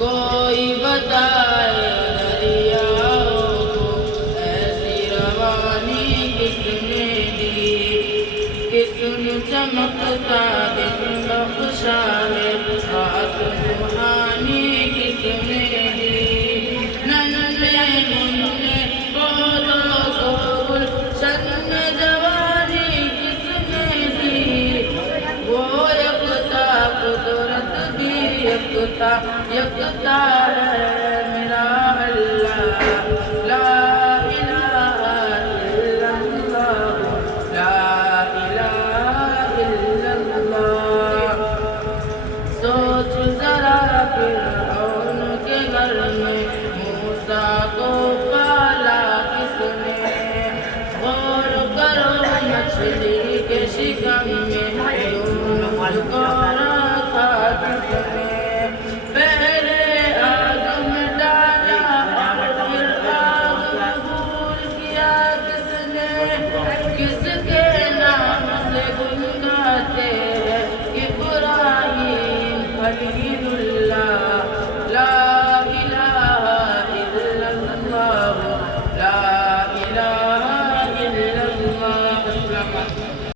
کوئی بتائے دریاؤں کو ایسی روانی کس نے دی، کس نے چمکتا دن بخشا ہے رات سبحانی کس نے دی، ننھے منھے پودوں کو گلشن جوانی کس نے دی، وہ یکتا قدرت بھی یکتا یکتا ہے